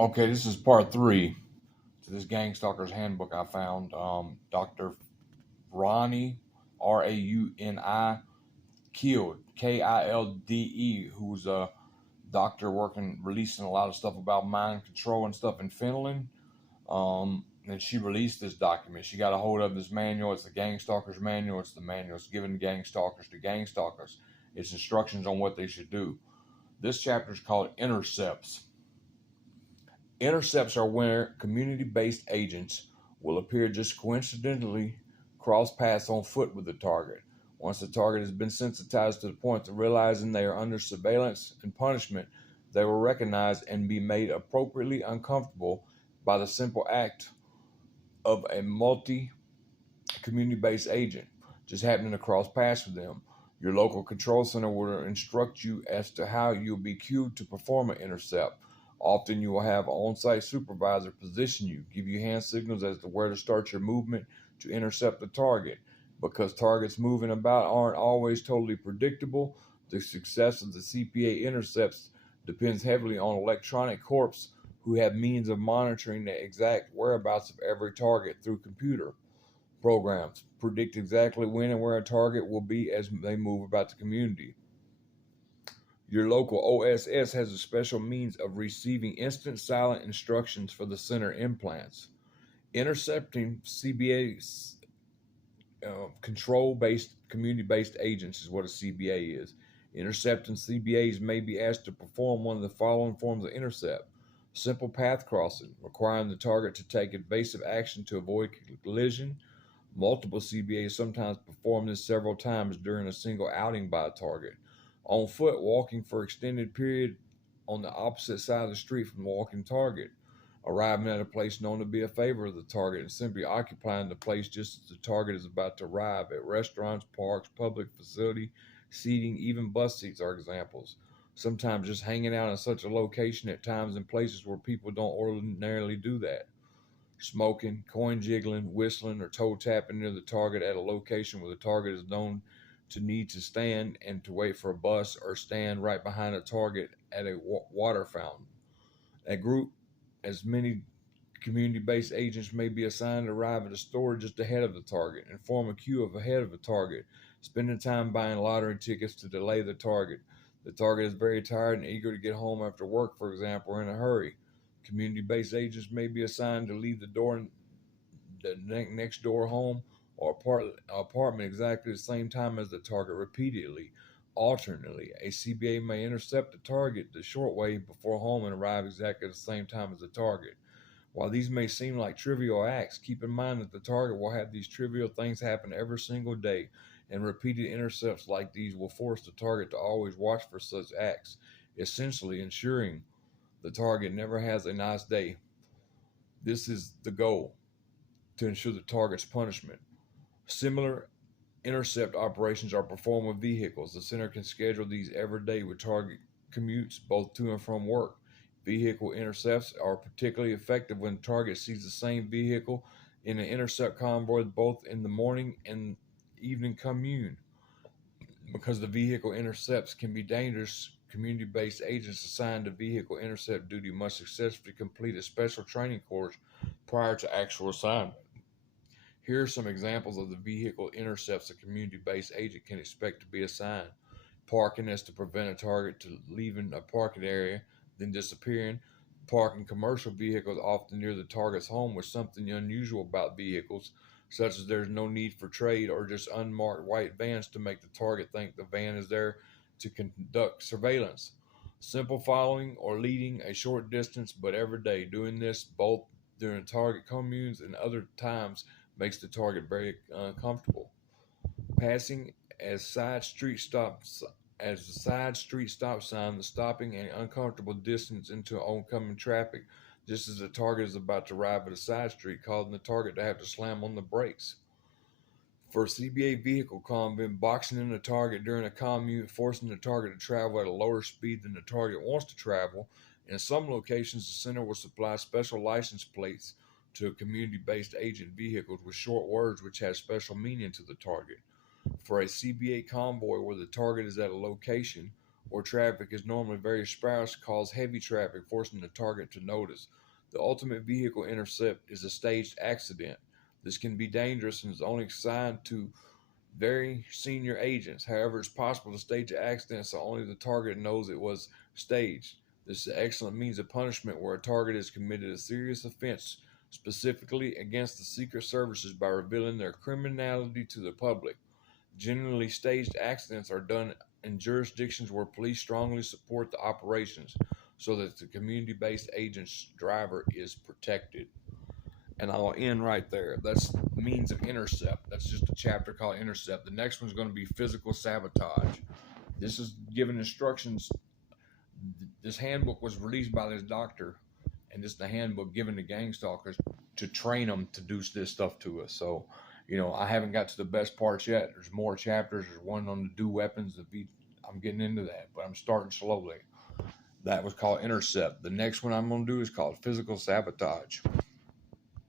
Okay, this is part three to this gangstalkers handbook I found. Dr. Ronnie, Rauni, killed, Kilde, who's a doctor working, releasing a lot of stuff about mind control and stuff in Finland. And she released this document. She got a hold of this manual. It's the gangstalkers manual. It's the manual. It's given gangstalkers to gangstalkers. It's instructions on what they should do. This chapter is called intercepts. Intercepts are where community-based agents will appear just coincidentally cross paths on foot with the target. Once the target has been sensitized to the point of realizing they are under surveillance and punishment, they will recognize and be made appropriately uncomfortable by the simple act of a multi community-based agent just happening to cross paths with them. Your local control center will instruct you as to how you'll be cued to perform an intercept. Often you will have an on-site supervisor position you, give you hand signals as to where to start your movement to intercept the target. Because targets moving about aren't always totally predictable, the success of the CPA intercepts depends heavily on electronic corps who have means of monitoring the exact whereabouts of every target through computer programs predict exactly when and where a target will be as they move about the community. Your local OSS has a special means of receiving instant silent instructions for the center implants. Intercepting CBA control based, community based agents is what a CBA is. Intercepting CBAs may be asked to perform one of the following forms of intercept: simple path crossing, requiring the target to take evasive action to avoid collision. Multiple CBAs sometimes perform this several times during a single outing by a target. On foot, walking for extended period on the opposite side of the street from the walking target. Arriving at a place known to be a favor of the target and simply occupying the place just as the target is about to arrive. At restaurants, parks, public facility, seating, even bus seats are examples. Sometimes just hanging out in such a location at times and places where people don't ordinarily do that. Smoking, coin jiggling, whistling, or toe tapping near the target at a location where the target is known to need to stand and to wait for a bus, or stand right behind a target at a water fountain. A group, as many community-based agents may be assigned to arrive at a store just ahead of the target and form a queue of ahead of the target, spending time buying lottery tickets to delay the target. The target is very tired and eager to get home after work, for example, or in a hurry. Community-based agents may be assigned to leave the next door home or apartment exactly the same time as the target repeatedly. Alternately, a CBA may intercept the target the short way before home and arrive exactly at the same time as the target. While these may seem like trivial acts, keep in mind that the target will have these trivial things happen every single day, and repeated intercepts like these will force the target to always watch for such acts, essentially ensuring the target never has a nice day. This is the goal, to ensure the target's punishment. Similar intercept operations are performed with vehicles. The center can schedule these every day with target commutes both to and from work. Vehicle intercepts are particularly effective when the target sees the same vehicle in an intercept convoy both in the morning and evening commune. Because the vehicle intercepts can be dangerous, community based agents assigned to vehicle intercept duty must successfully complete a special training course prior to actual assignment. Here are some examples of the vehicle intercepts a community-based agent can expect to be assigned. Parking is to prevent a target to leaving a parking area, then disappearing. Parking commercial vehicles often near the target's home with something unusual about vehicles, such as there's no need for trade or just unmarked white vans to make the target think the van is there to conduct surveillance. Simple following or leading a short distance, but every day. Doing this both during target communes and other times makes the target very uncomfortable. Passing as side street stops as the side street stop sign, the stopping an uncomfortable distance into oncoming traffic, just as the target is about to arrive at a side street, causing the target to have to slam on the brakes. For a CBA vehicle convoy, boxing in the target during a commute, forcing the target to travel at a lower speed than the target wants to travel. In some locations, the center will supply special license plates to community-based agent vehicles with short words which have special meaning to the target. For a CBA convoy where the target is at a location, where traffic is normally very sparse, cause heavy traffic, forcing the target to notice. The ultimate vehicle intercept is a staged accident. This can be dangerous and is only assigned to very senior agents. However, it's possible to stage an accident so only the target knows it was staged. This is an excellent means of punishment where a target has committed a serious offense, specifically against the Secret Services, by revealing their criminality to the public. Generally, staged accidents are done in jurisdictions where police strongly support the operations so that the community based agent's driver is protected. And I'll end right there. That's means of intercept. That's just a chapter called intercept. The next one's going to be physical sabotage. This is giving instructions. This handbook was released by this doctor, and this is the handbook given to gangstalkers to train them to do this stuff to us. So, I haven't got to the best parts yet. There's more chapters. There's one on the do weapons. I'm getting into that, but I'm starting slowly. That was called intercept. The next one I'm going to do is called physical sabotage.